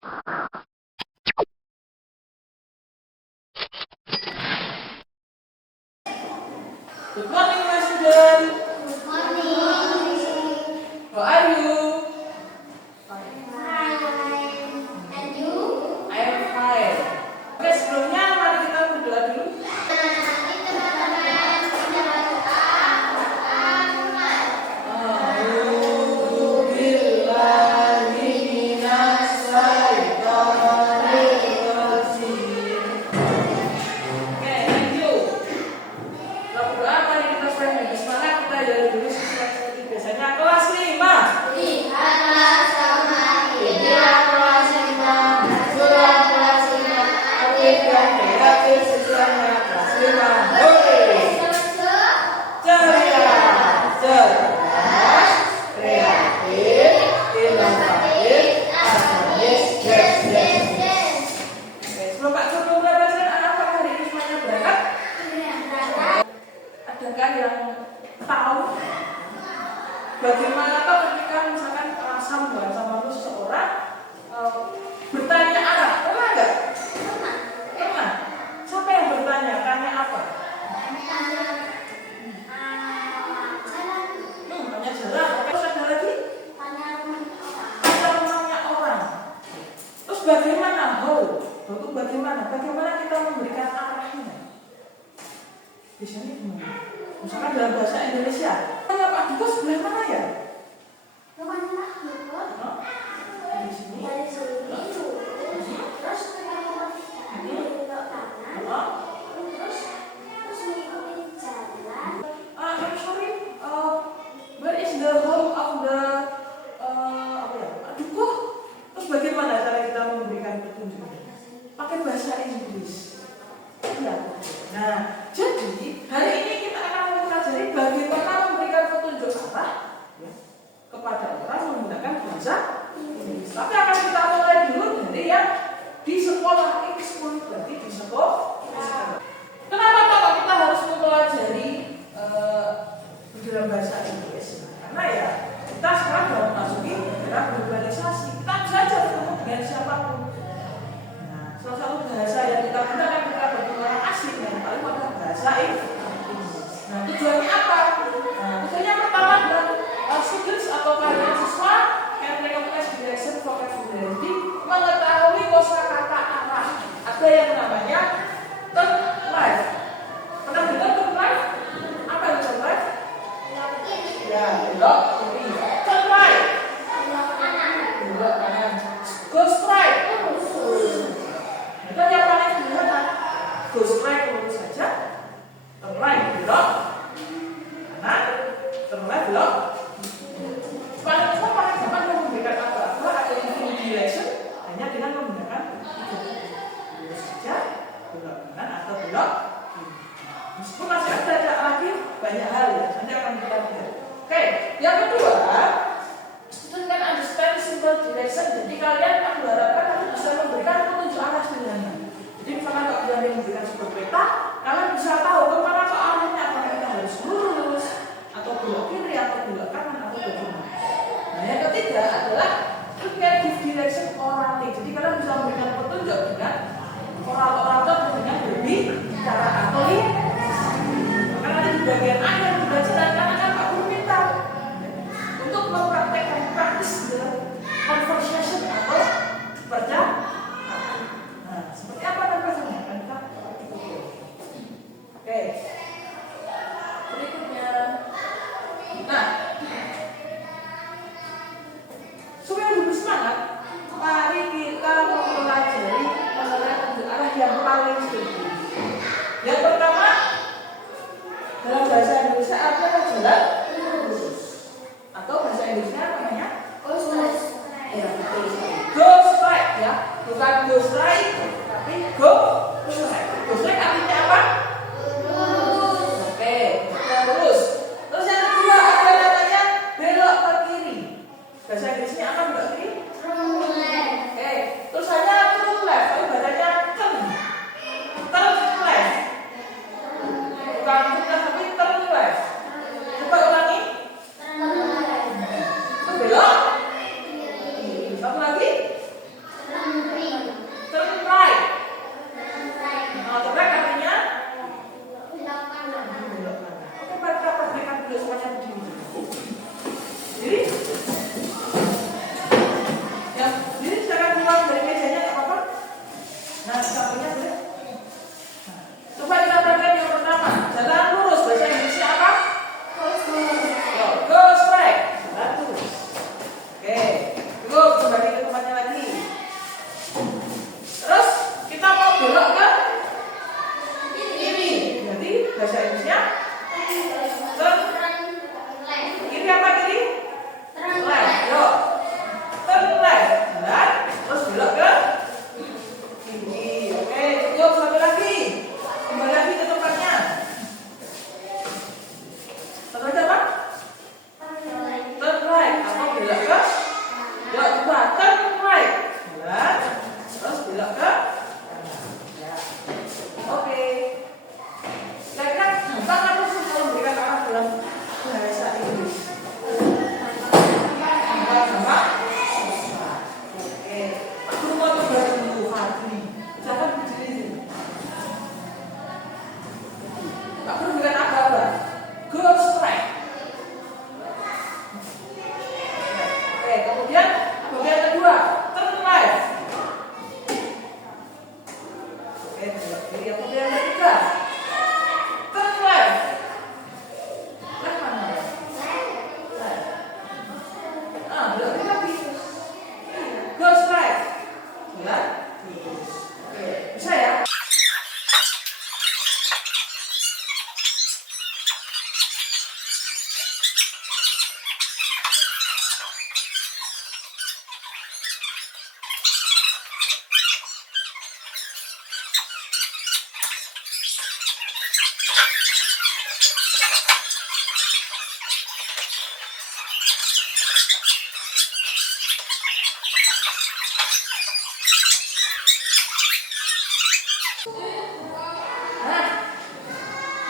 Good morning, my student. Good morning. How are you? Fine. And you? I am fine. Oke, sebelumnya mari kita berdoa dulu. Yang tahu bagaimana ketika misalkan sambungan sama seseorang bertanya arah, pernah nggak? Pernah. Siapa yang bertanya? Tanya apa? Tanya jalan. Terus ada lagi? Tanya rumahnya orang. Terus bagaimana? Itu bagaimana? Bagaimana kita memberikan arahnya? Biasanya gimana? Misalkan dalam bahasa Indonesia, tanya Pak Duko sebelah mana ya? Rumahnya Pak Duko? Di sini. Dari sini. Terus ke rumah belok kanan. Terus mengikuti jalan. I'm sorry. Where is the home of the Pak Duko? Terus bagaimana cara kita memberikan petunjuk? Pakai bahasa Inggris. Ya. Nah, jadi hari ini kita akan mempelajari bagaimana memberikan petunjuk arah kepada orang menggunakan bahasa Inggris. Tapi akan kita mulai dulu dari yang di sekolah ini, berarti di sekolah. Kenapa kalau kita harus mempelajari dalam bahasa Inggris? Karena ya kita sekarang sudah memasuki era globalisasi. Kita belajar ketemu dengan siapapun. Nah, salah satu bahasa yang kita gunakan ketika bertemu orang asing yang paling adalah bahasa Inggris. Nah, tujuannya apa? Tujuannya pertama adalah students atau kalian siswa yang recognize direction vocabulary, mengetahui kosakata arah. Ada yang namanya turn left. Pernah dengar turn left? Apa itu turn left? Ya, belok kiri. Turn right. Belok kanan. Go straight. Itu yang paling sederhana. Go straight lurus saja. Turn right belok kanan. Turn left belok. Paling gampang memberikan apa? Ada yang direction hanya dengan menggunakan lurus saja, belok kanan atau belok kiri. Meskipun masih ada lagi banyak hal ya, nanti akan kita lihat. Oke, yang kedua, student can understand simple direction. Jadi kalian akan diharapkan nanti bisa memberikan petunjuk arah sederhana. Jadi misalkan kalau kalian memberikan sebuah peta, kalian bisa tahu kemana ke arahnya, apakah kita harus lurus atau belok kiri atau belok kanan atau bagaimana. Nah, yang ketiga adalah you can give direction orally. Jadi kalian bisa memberikan petunjuk dengan oral atau dengan berbicara atau karena ada di bagian akhir pembelajaran karena kan Pak Guru minta untuk mempraktekkan praktis conversation atau percakapan. Nah, seperti apa conversation? Kan kita oke. Berikutnya. Nah, supaya lebih semangat, mari kita mempelajari mengenai petunjuk arah yang paling sedikit. Yang pertama, dalam bahasa Indonesia ada jalan lurus atau bahasa Inggrisnya namanya Go straight. ya, go straight ya, bukan go straight tapi go straight. Go straight artinya apa? Lurus. Oke, lurus. Terus yang kedua ada namanya belok ke kiri. Bahasa Inggrisnya apa belok kiri? Turn left. Oke, terus hanya turn left. Tapi bahasanya turn left. Bukan turn tapi turn left. Coba ulangi. Turn left. Itu belok. Kiri. Satu lagi. Turn tulis. Oke, bisa ya?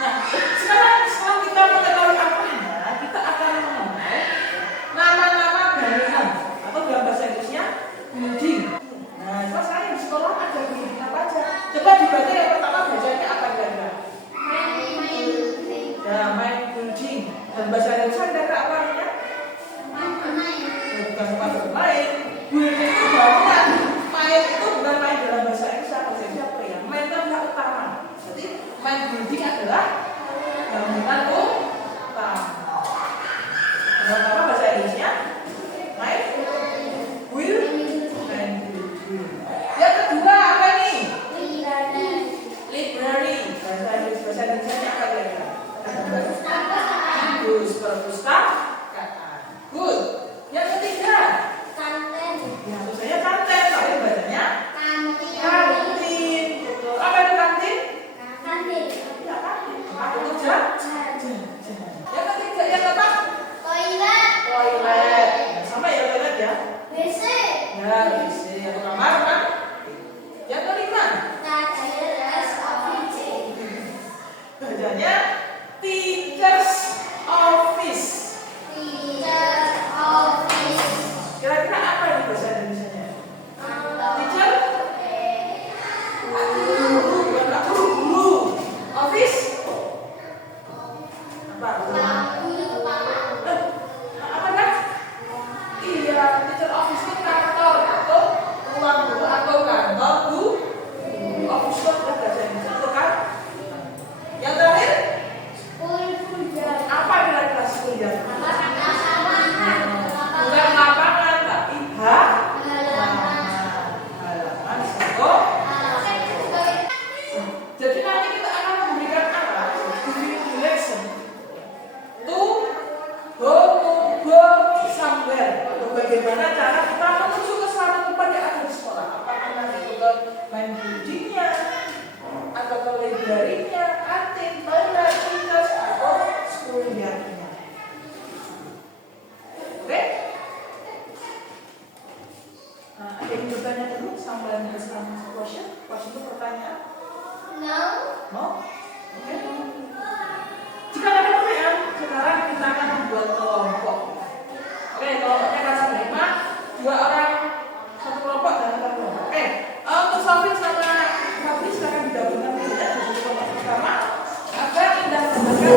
Nah, sekarang kita mengetahui apanya, kita akan mengenal nama-nama bangunan atau dalam bahasa Inggrisnya building. Nah, terus sekarang di sekolah ada building apa aja? Coba dibaca yang pertama, bacanya apa kira-kira? Ya, main building. Dan bahasa Indonesia kira-kira apa artinya? Bukan tempat bermain. Building itu bangunan. Main itu bukan main dalam bahasa Inggris, bahasa Inggris apa ya? Main itu adalah utama. Jadi main building adalah bangunan utama. Yang apa bahasa Inggrisnya? Main building. Yang kedua apa nih? Library. Bahasa Inggris, bahasa Indonesia apa ya? Perpustakaan. Good. Yang ketiga, ya tulisannya kantin, tapi bacanya kantin. Betul. Apa itu kantin? Ya kantin. Apa itu Yang ketiga, yang keempat, toilet. Sama ya toilet ya? Ya, WC atau kamar kan? Yang kelima, bacanya teacher's office. Kira-kira apa ini bahasa Indonesia-nya? Teacher? Guru. Office? Apa? Apa kan? Iya, teacher office itu kantor atau ruang guru atau kantor guru. Office itu adalah bahasa Indonesia, betul kan? Yang terakhir, apa kira-kira school ya? Bukan lapangan, tapi halaman sekolah. Jadi nanti kita akan memberikan arah direction to go somewhere. Bagaimana cara kita menuju ke suatu tempat yang ada di sekolah? Apakah nanti ke main buildingnya, atau ke library-nya, kantin, toilet, teachers, atau school yard-nya? Oke? Ada yang bertanya dulu sambil menjelaskan question? Question itu pertanyaan? No? Oke. Jika ada pertanyaan, sekarang kita akan membuat kelompok. Oke, kelompoknya kelas 5, 2 orang, 1 kelompok dan 1 kelompok. Oke, untuk Sofie sama Fabri silakan digabungkan dulu ya di kelompok pertama agar Indah membaca.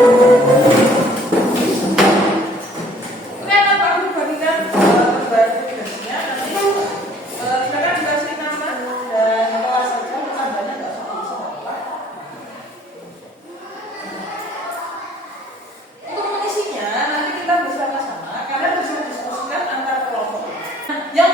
Oke, Pak Guru bagikan berbagi tugasnya. Nanti silakan dikasih nama dan kelas saja, tambahnya nggak usah tulis apa-apa. Untuk mengisinya nanti kita bersama-sama, kalian bisa diskusikan antar kelompok. Yang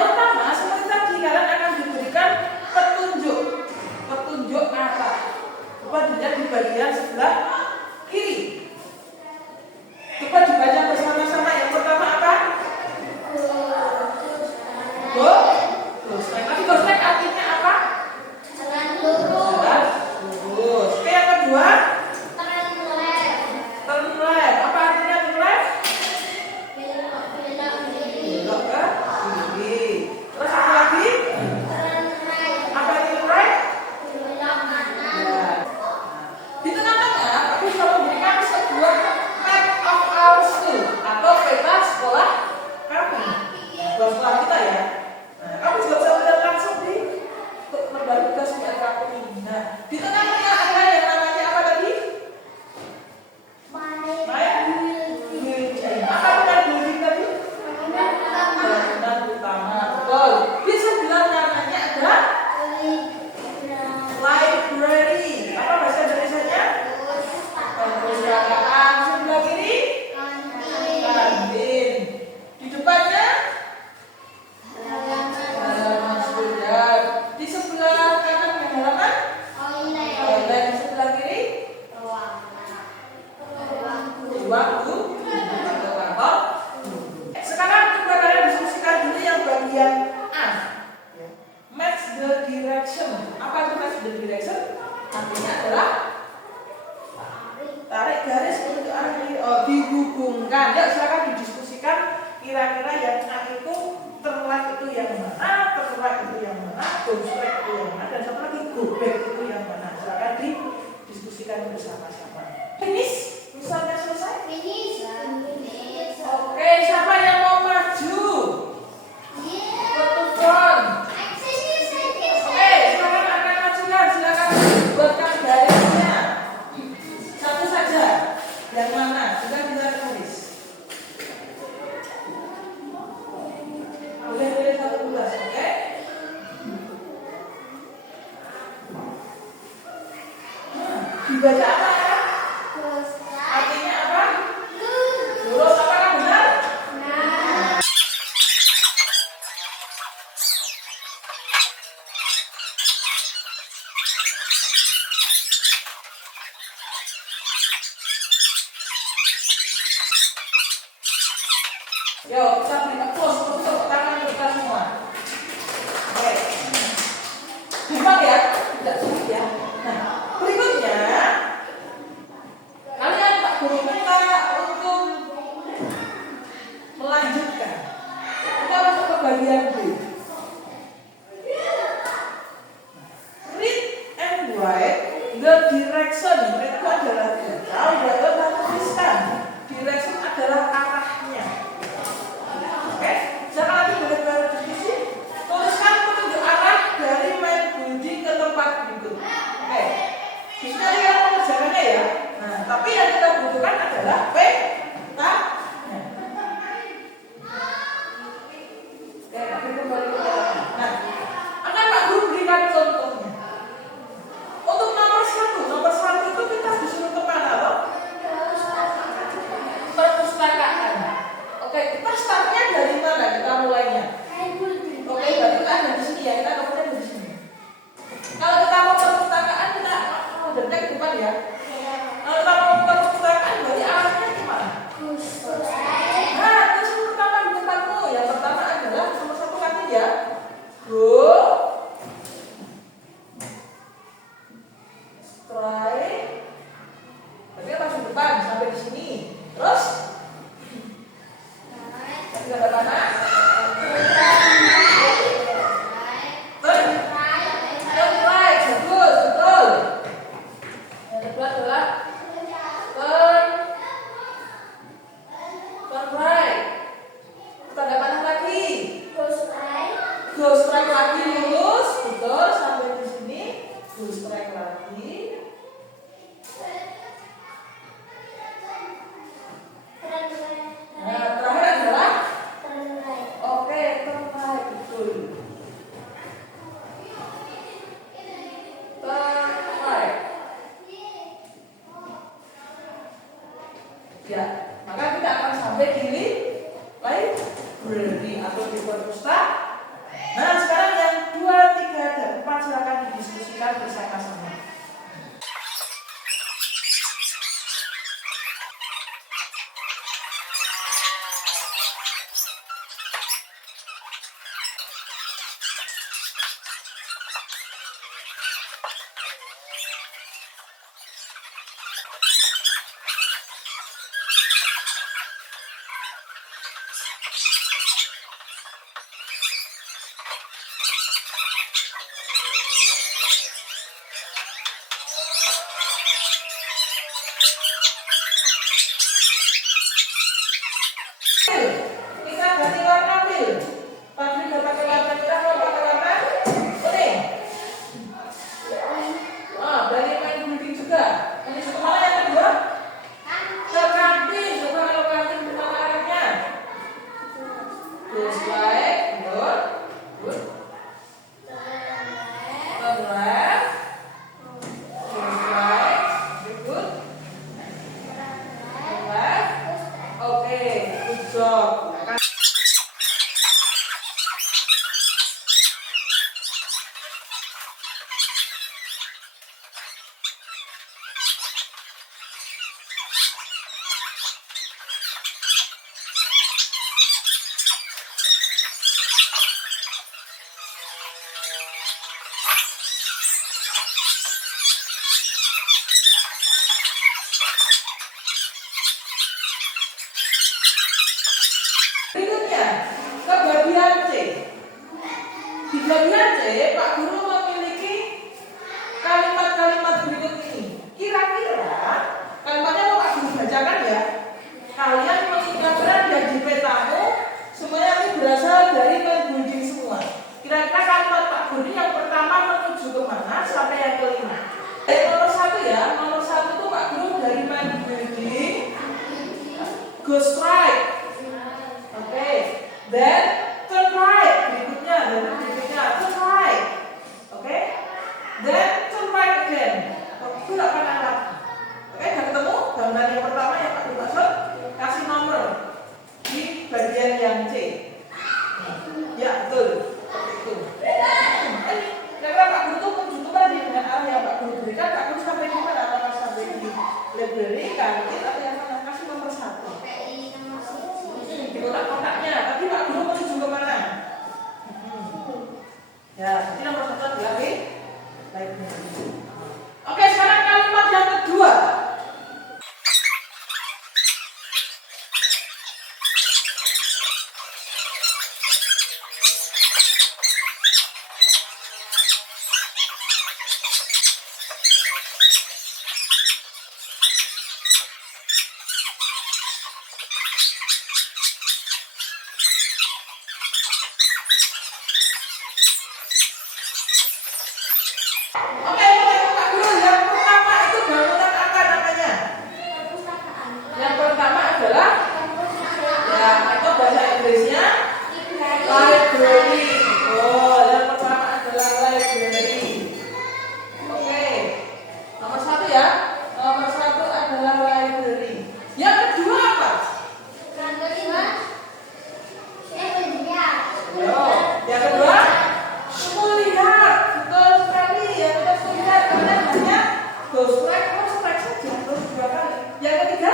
the direction artinya adalah tarik garis untuk arah kiri. Oh, dihubungkan. Yuk silakan didiskusikan kira-kira yang A itu terlak itu yang mana, terlak itu yang mana, bounce-back itu yang mana, dan satu lagi go back itu yang mana. Silakan didiskusikan bersama-sama. Finish? Misalnya selesai? Finish. Oke, siapa yang mau maju? Go to front. Oke, silakan akan majukan, silakan buatkan garisnya. Satu saja. Yang mana? Sudah bisa tulis. Boleh tulis satu tulis, oke? Dibaca apa ya? Artinya apa? Lurus, apakah benar? Yuk, kita beri applause untuk tangan kita semua. Oke. Gampang ya? Tidak sulit ya? Nah, berikutnya kalian tak guru minta untuk melanjutkan. Kita masuk ke bagian B. Read and write the direction. Itu adalah tahu dan tuliskan. Direction adalah arahnya. Oke, jangan lagi benar-benar diskusi. Tuliskan petunjuk arah dari main budi ke tempat berikut. Oke, di sini kita mengerjakannya ya. Nah, tapi yang kita butuhkan adalah peta. Oke, tapi kembali ke peta. Nah, akan Pak Guru berikan contohnya. Untuk nomor satu itu kita disuruh kemana loh? Perpustakaan. Oke, kita startnya dari mana? Kita mulainya. Oke, berarti kita ada di sini ya. Kita kemudian di sini. Kalau kita mau perpustakaan, kita detek depan ya. Kalau kita mau perpustakaan, berarti arahnya kemana? Nah, terus yang pertama di depanmu. Yang pertama adalah nomor satu kaki ya. Go. Strike. Berarti kita masuk depan sampai di sini. Terus kita ada mana? Turn right, betul, betul. Yang kedua adalah turn right. Kita ada mana lagi? Go strike lagi lurus, betul, sampai di sini. Go strike lagi. Nah, terakhir adalah oke, turn right, betul. Turn right. Ya, maka kita akan sampai di library atau di perpustakaan. Nah, sekarang yang 2, 3, dan 4 silakan didiskusikan bersama-sama. Di bagian C, Pak Guru memiliki kalimat-kalimat berikut ini. Kira-kira kalimatnya mau Pak Guru bacakan ya. Kalian mengingatkan dan di petamu semuanya ini berasal dari main building semua. Kira-kira kalimat Pak Guru yang pertama menuju kemana sampai yang kelima? Nomor 1 ya, nomor 1 itu Pak Guru dari main building go straight. Oke, then turn right. Berikutnya turn right. Oke, then turn right again. Itu tidak akan arah. Oke, sudah ketemu bangunan yang pertama yang Pak Guru maksud? Kasih nomor di bagian yang C. Ya, betul. Seperti itu. Kira-kira Pak Guru itu menuju tadi dengan arah yang Pak Guru berikan. Pak Guru sampai di mana? Apakah sampai di library, kantin, atau yang mana? Kasih nomor 1. Di kotak-kotaknya. Tapi Pak Guru menuju kemana? Ya, ini nomor 1 adalah library. Oke, sekarang kalimat yang kedua. Oke, Pak Guru, yang pertama itu bangunan apa namanya? Yang pertama adalah ya, itu bahasa Inggrisnya library. Oh, yang pertama adalah library. Oke, nomor 1 ya. Nomor 1 adalah library. Yang kedua apa? Yo, yang kedua melihat. Betul sekali ya, kita melihat karena hanya go straight atau straight saja terus 2 kali. Yang ketiga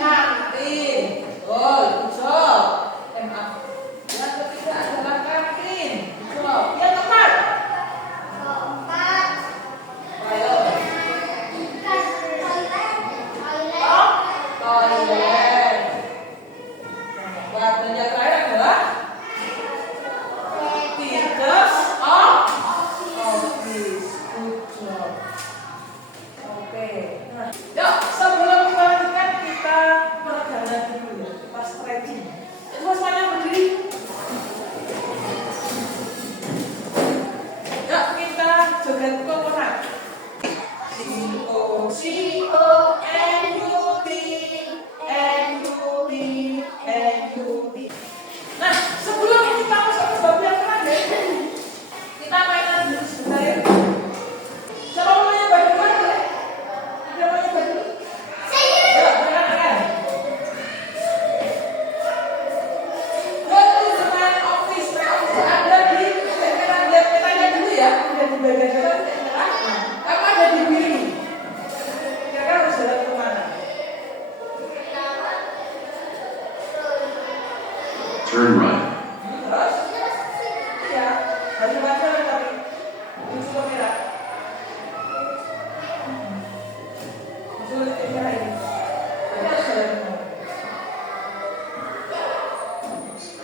kantin. Oh, good job. Maaf. Yang ketiga adalah kantin. Good job. Yang keempat. Ayo. Oh, toilet. Dan yang terakhir adalah Teachers of office. Good job. Oke. Nah, yuk sebelum kita lanjutkan kita peregangan dulu ya. Kita stretching. Coba semuanya berdiri. Yuk kita joget komponan. C-O-N-U-T Nah, sebelum kita masuk ke bab yang terakhir, kita mainan dulu sebentar ya. Siapa mau nanya baju dulu? Ada mau nanya baju? Ya, silakan. Go to the main office. Ada di petanya dulu ya. Udah di bagian jalan tengah. Kamu ada di biru. Kira-kira harus jalan kemana? Turn right. Terus? Iya. Baju-baju tapi baju merah. Baju merah ini. Jadi harus jalan kemana?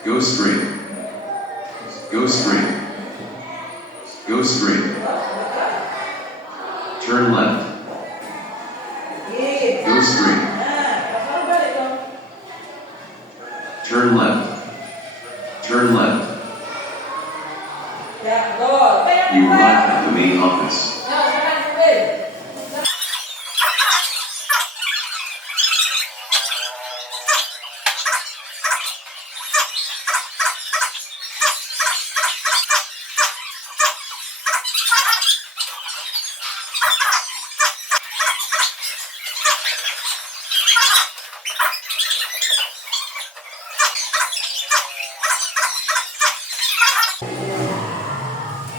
Go straight. Go straight. Go straight. Turn left. Go straight. Nah, kalau balik dong. Turn left. Turn left. Ya, betul. Yang You kedua. arrive at the main office. Ya, sekarang ambil.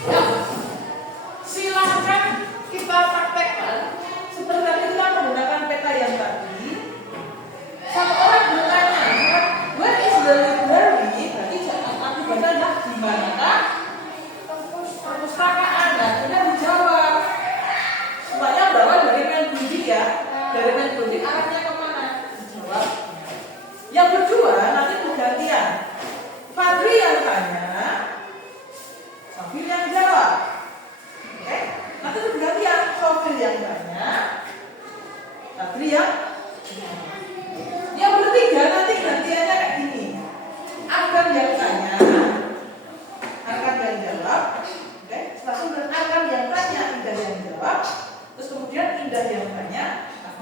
Ya, silakan kita praktekkan. Seperti tadi kita menggunakan peta yang tadi. Satu orang bertanya, where is the library? Berarti akibatnya adalah di manakah perpustakaan? Nah, kita dijawab. Semuanya berawal dari main building ya. Dari main building arahnya kemana? Dijawab. Yang kedua nanti bergantian. Pak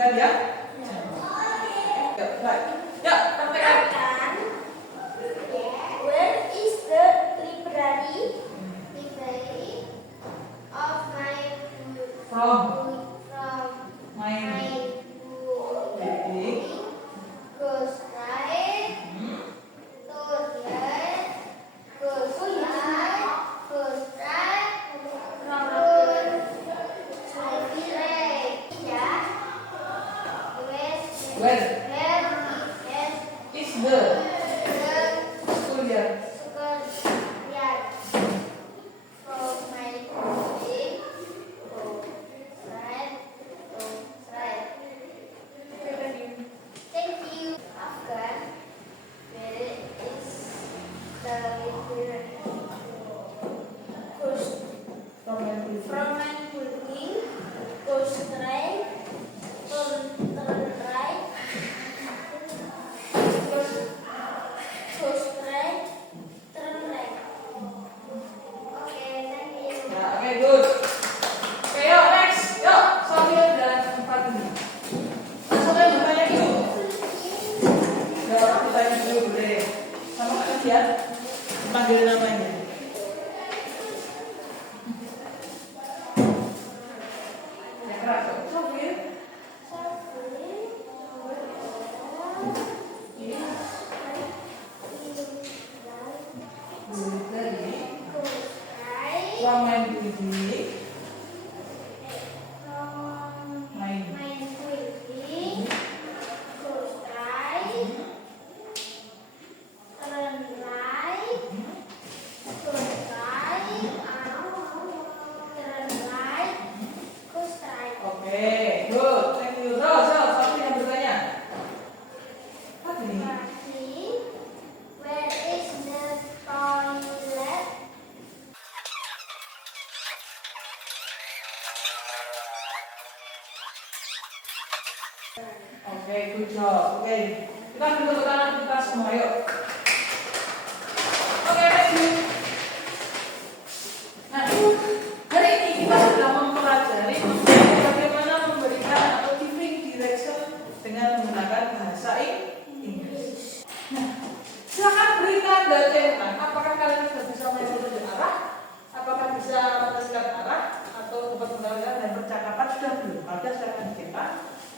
bukan ya? Ya, baik. Ya, praktekkan. Makan. Where is the library? Library of my From my my book. baby. Goes right. To right. Goes right. Goes right. When Where is the the school year? from my big right. Thank you. Afghan. Where is the library? Goes From my baby. from my building. Goes straight. Turn right. Goes straight. Turn right. Okay, thank you. Ya, oke, good. Oke, yuk next. Yuk, sambil dan tempat ini. Langsung aja bertanya dulu. Jawab pertanyaan dulu boleh. Sama Kak ya. Panggil namanya. Ya keras. Sofir. From my baby. Oke, good. Thank you. Terus, Sofir yang bertanya. Apa ini? Where is the toilet? Oke, good job. Oke, kita ambil tepuk tangan kita semua, yuk. Oke, thank you. Nah, hari ini kita sudah mempelajari bagaimana memberikan atau giving direction dengan menggunakan bahasa Inggris. Nah, silakan beri tanda centang. Apakah kalian sudah bisa melihat petunjuk arah? Apakah bisa menentukan arah atau kebetulan dan percakapan sudah belum? Ada silakan dicetak.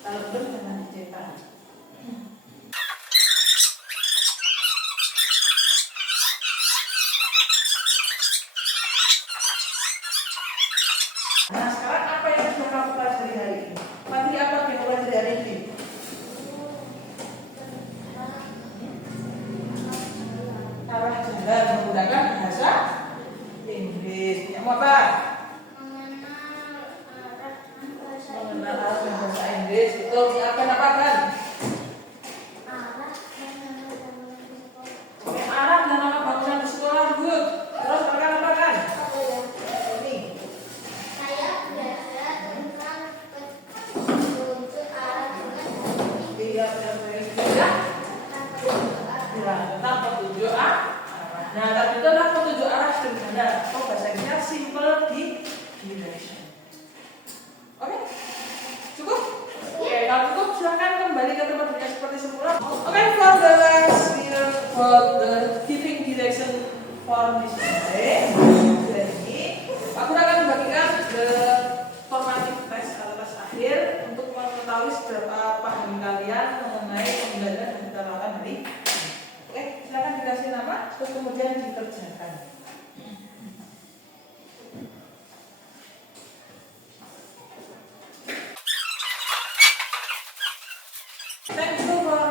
Kalau belum jangan dicetak. Nah, sekarang apa yang sudah kamu pelajari hari ini? Materi apa yang kamu pelajari hari ini? Arah jalan menggunakan bahasa Inggris. Yang apa? Mengenal arah bahasa Inggris. Itu diapakan? Oke, arah dan nama bangunan di sekolah, good. Terus rekan apa kan? Ini. Saya belajar tentang petunjuk arah dengan Iya, benar. Ya, tentang petunjuk arah. Nah, tadi itu adalah petunjuk arah sederhana. Oh, bahasa Inggrisnya simple direction. Oke, cukup? Oke, kalau cukup silakan kembali ke tempat duduk seperti semula. Oke, for the last year for the giving direction for this day. Jadi, aku akan membagikan the formative test atau tes akhir untuk mengetahui seberapa paham kalian mengenai pembelajaran yang kita lakukan hari ini. Oke, silakan dikasih nama, terus kemudian dikerjakan. Thank you for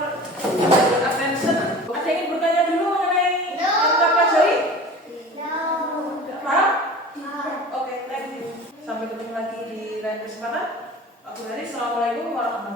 your attention. Ada yang ingin bertanya dulu mengenai yang kita pelajari? Tidak paham? Oke, thank you. Sampai ketemu lagi di lain kesempatan. Aku dari Assalamualaikum warahmatullahi wabarakatuh.